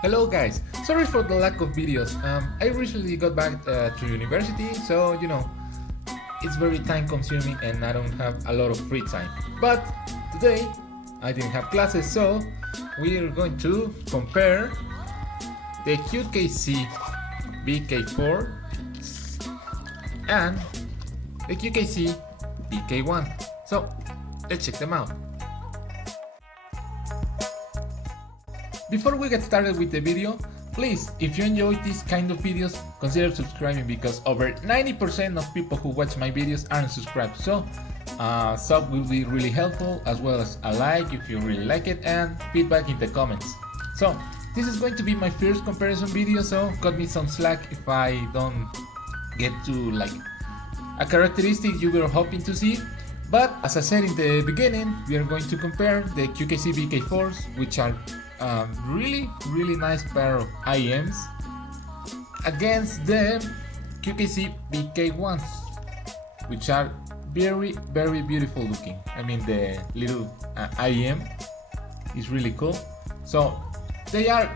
Hello guys, sorry for the lack of videos. I recently got back to university, so it's very time consuming and I don't have a lot of free time. But today I didn't have classes, so we are going to compare the QKZ VK4 and the QKZ VK1. So let's check them out. Before we get started with the video, please, if you enjoy these kind of videos, consider subscribing because over 90% of people who watch my videos aren't subscribed. So sub will be really helpful, as well as a like if you really like it and feedback in the comments. So this is going to be my first comparison video, so cut me some slack if I don't get to like a characteristic you were hoping to see. But as I said in the beginning, we are going to compare the QKZ VK4s, which are really nice pair of IEMs, against the QKZ VK1s, which are very beautiful looking. I mean, the little IEM is really cool. So they are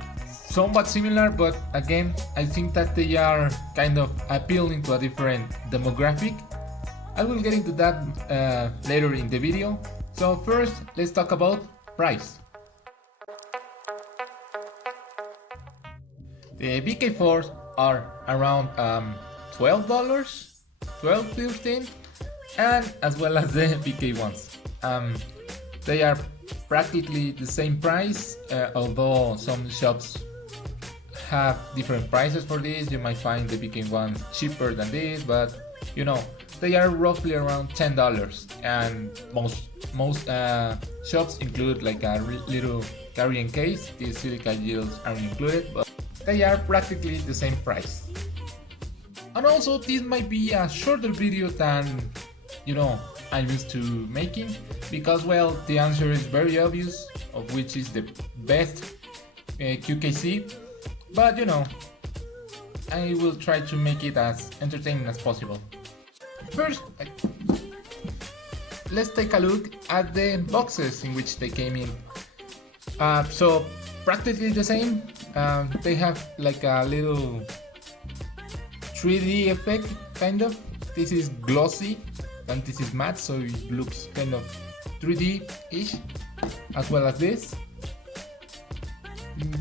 somewhat similar, but again, I think that they are kind of appealing to a different demographic. I will get into that later in the video. So first, let's talk about price. The VK4s are around $12, $12, $15, and as well as the VK1s. They are practically the same price, although some shops have different prices for this. You might find the VK1 cheaper than this, but they are roughly around $10, and most shops include like a little carrying case. These silica gels aren't included, but they are practically the same price. And also, this might be a shorter video than I'm used to making, because well, the answer is very obvious of which is the best QKZ, but I will try to make it as entertaining as possible. First, let's take a look at the boxes in which they came in. So practically the same. They have like a little 3D effect, kind of. This is glossy and this is matte, so it looks kind of 3D-ish, as well as this.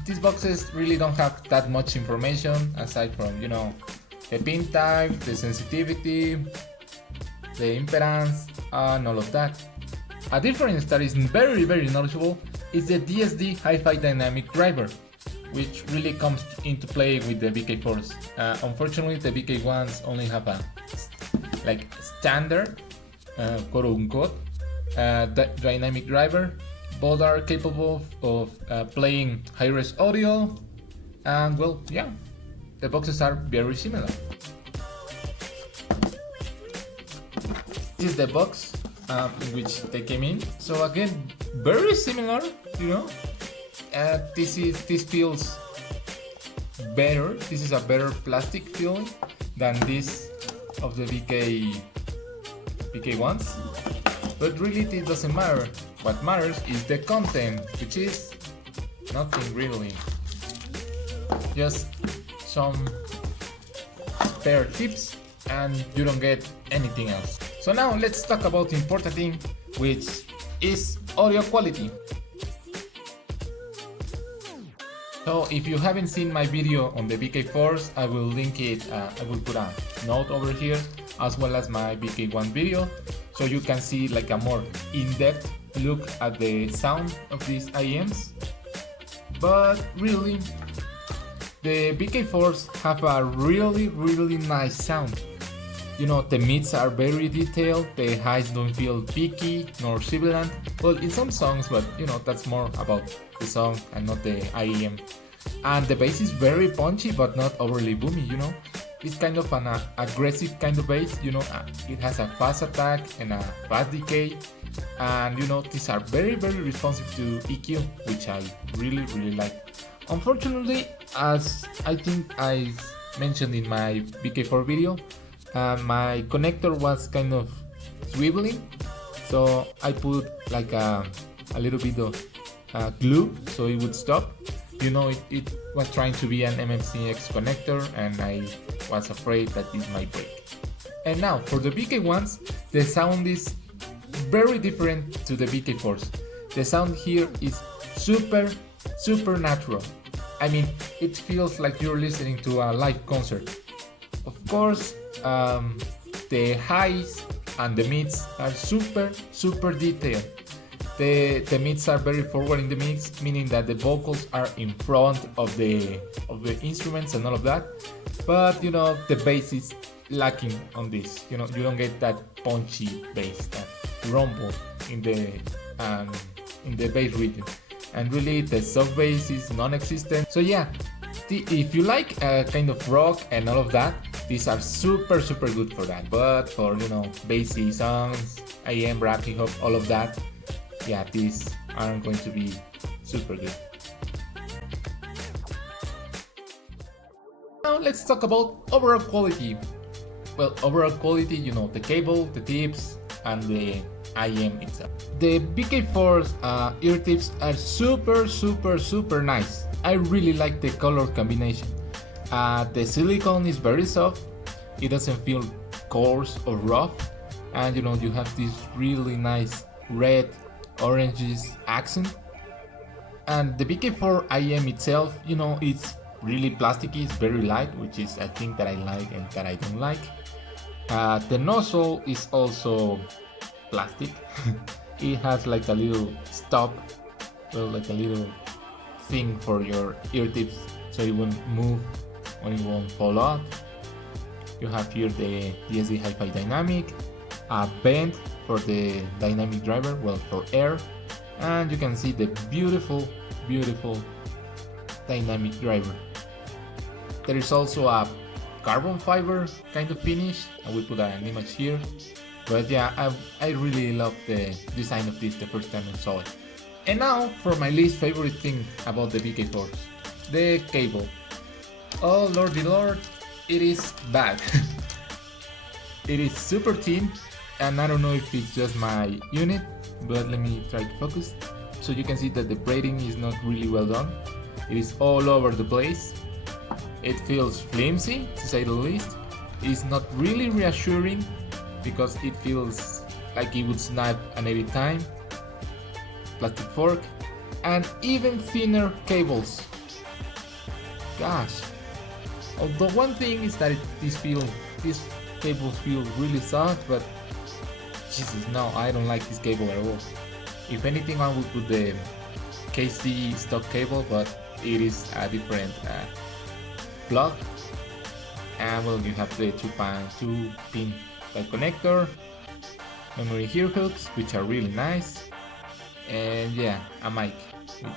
These boxes really don't have that much information aside from the pin type, the sensitivity, the impedance, and all of that. A difference that is very noticeable is the DSD Hi-Fi dynamic driver, which really comes into play with the VK4s. Unfortunately, the VK1s only have a like standard, quote unquote, dynamic driver. Both are capable of playing high-res audio, and well, yeah, the boxes are very similar. This is the box in which they came in. So again, very similar, this feels better. This is a better plastic feeling than this of the VK1s, but really it doesn't matter. What matters is the content, which is nothing really, just some spare tips, and you don't get anything else. So now let's talk about the important thing, which is audio quality. So if you haven't seen my video on the VK4s, I will link it, I will put a note over here, as well as my VK1 video, so you can see like a more in-depth look at the sound of these IEMs. But really, the VK4s have a really nice sound. The mids are very detailed, the highs don't feel peaky nor sibilant. Well, in some songs, but that's more about the song and not the IEM. And the bass is very punchy but not overly boomy, It's kind of an aggressive kind of bass, it has a fast attack and a fast decay. And these are very responsive to EQ, which I really like. Unfortunately, as I think I mentioned in my VK4 video, my connector was kind of swiveling, so I put like a little bit of glue so it would stop. You know, it was trying to be an MMCX connector, and I was afraid that it might break. And now for the VK1s, the sound is very different to the VK4s. The sound here is super natural. I mean, it feels like you're listening to a live concert. Of course, the highs and the mids are super detailed. The mids are very forward in the mix, meaning that the vocals are in front of the instruments and all of that. But you know, the bass is lacking on this. You know, you don't get that punchy bass, that rumble in the bass region, and really the sub bass is non-existent. So yeah, if you like kind of rock and all of that, these are super good for that. But for, you know, bassy songs, IEM, rap, hip hop, all of that, yeah, these aren't going to be super good. Now let's talk about overall quality. Well, overall quality, you know, the cable, the tips, and the IEM itself. The VK4's ear tips are super nice. I really like the color combination. The silicone is very soft. It doesn't feel coarse or rough, and you know, you have this really nice red, oranges accent. And the VK4 IEM itself, you know, it's really plasticky. It's very light, which is a thing that I like and that I don't like. The nozzle is also plastic. It has like a little stop, well, like a little thing for your ear tips, so it won't move or it won't fall off. You have here the DSD Hi-Fi Dynamic, a vent for the dynamic driver, well, for air, and you can see the beautiful dynamic driver. There is also a carbon fiber kind of finish. I will put an image here. But yeah, I really love the design of this the first time I saw it. And now for my least favorite thing about the VK4s, the cable. Oh lordy lord, it is bad. It is super thin, and I don't know if it's just my unit, but let me try to focus. So you can see that the braiding is not really well done. It is all over the place. It feels flimsy, to say the least. It's not really reassuring, because it feels like it would snap at any time. Plastic fork, and even thinner cables. Gosh. Although one thing is that these cables feel really soft, but Jesus, no, I don't like this cable at all. If anything, I would put the KC stock cable, but it is a different plug. And well, you have the 2-pin connector, memory ear hooks, which are really nice, and yeah, a mic, which,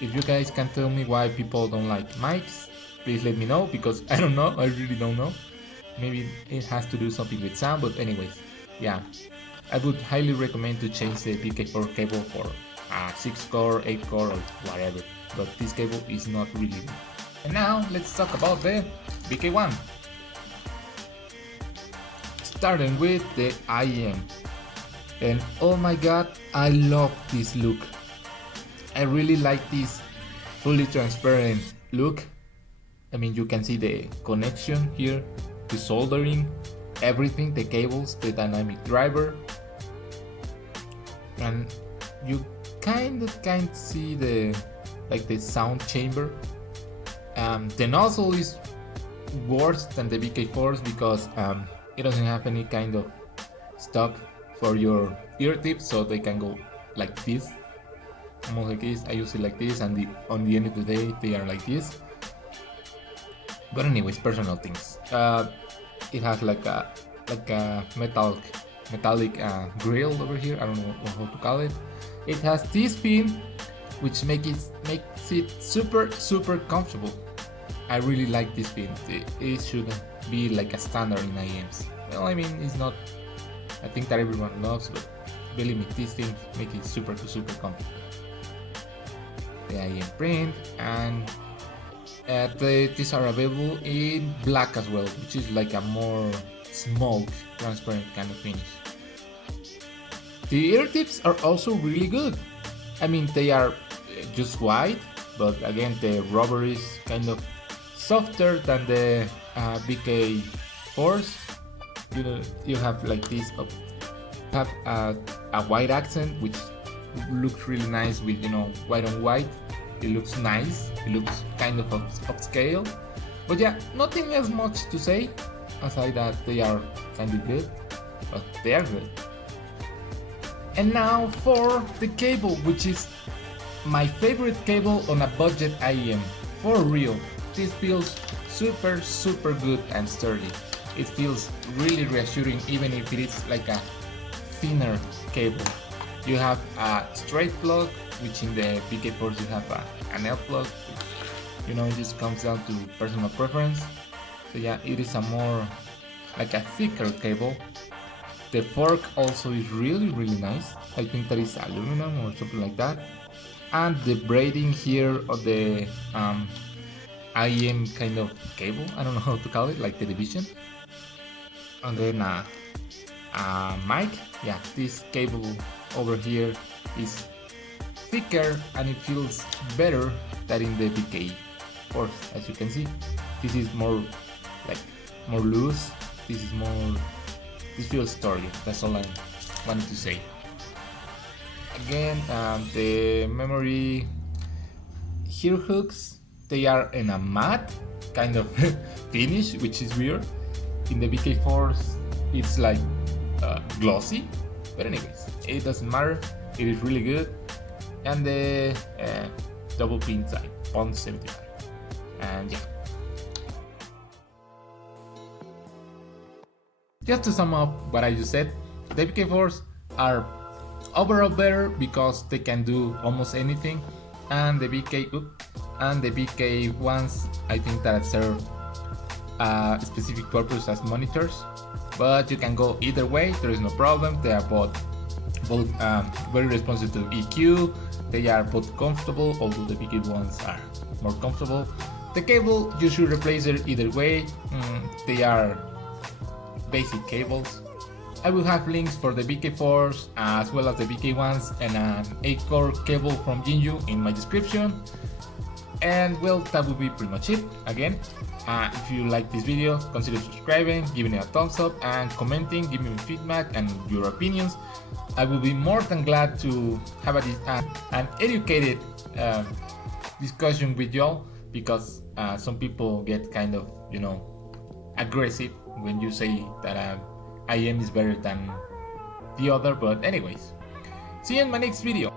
if you guys can tell me why people don't like mics, please let me know, because I don't know, I really don't know. Maybe it has to do something with sound, but anyways, yeah, I would highly recommend to change the VK4 cable for a 6-core, 8-core, or whatever, but this cable is not really good. And now let's talk about the VK1. Starting with the IEM, and oh my god, I love this look. I really like this fully transparent look. I mean, you can see the connection here, the soldering, everything, the cables, the dynamic driver, and you kind of can't see the sound chamber. The nozzle is worse than the VK4s because it doesn't have any kind of stop for your ear tips, so they can go like this, almost like this. I use it like this, and on the end of the day they are like this. But anyways, personal things. It has like a metallic grill over here. I don't know how to call it. It has this pin, which makes it super comfortable. I really like this pin. It shouldn't be like a standard in IEMs. Well, I mean, it's not a thing that everyone loves, but believe me, these things make it super comfortable. The IEM print, and these are available in black as well, which is like a more smoke transparent kind of finish. The ear tips are also really good. I mean, they are just white, but again the rubber is kind of softer than the VK4s. You have like this have a white accent which looks really nice with white on white. It looks nice, it looks kind of upscale, but yeah, nothing as much to say aside that they are kind of good, but they are good. And now for the cable, which is my favorite cable on a budget IEM. For real, this feels super good and sturdy. It feels really reassuring even if it is like a thinner cable. You have a straight plug, which in the VK4s you have an L plug, which it just comes down to personal preference. So yeah, it is a more like a thicker cable. The fork also is really nice. I think that is aluminum or something like that. And the braiding here of the IEM kind of cable, I don't know how to call it, like the division. And then mic, yeah, this cable over here is thicker and it feels better than in the VK4. As you can see, this is more loose. This feels sturdy. That's all I wanted to say. Again, the memory here hooks, they are in a matte kind of finish, which is weird. In the VK4s, it's like glossy, but anyways, it doesn't matter. It is really good. And the double pin side, 0.75, and yeah. Just to sum up what I just said, the VK4s are overall better because they can do almost anything, and the VK1s I think that serve a specific purpose as monitors, but you can go either way, there is no problem. They are both very responsive to EQ, they are both comfortable, although the VK1s are more comfortable. The cable, you should replace it either way, they are basic cables. I will have links for the VK4s as well as the VK1s and an 8-core cable from Jinju in my description. And well, that will be pretty much it. Again, if you like this video, consider subscribing, giving it a thumbs up and commenting, giving me feedback and your opinions. I will be more than glad to have an educated discussion with y'all, because some people get kind of aggressive when you say that IEM is better than the other. But anyways, see you in my next video.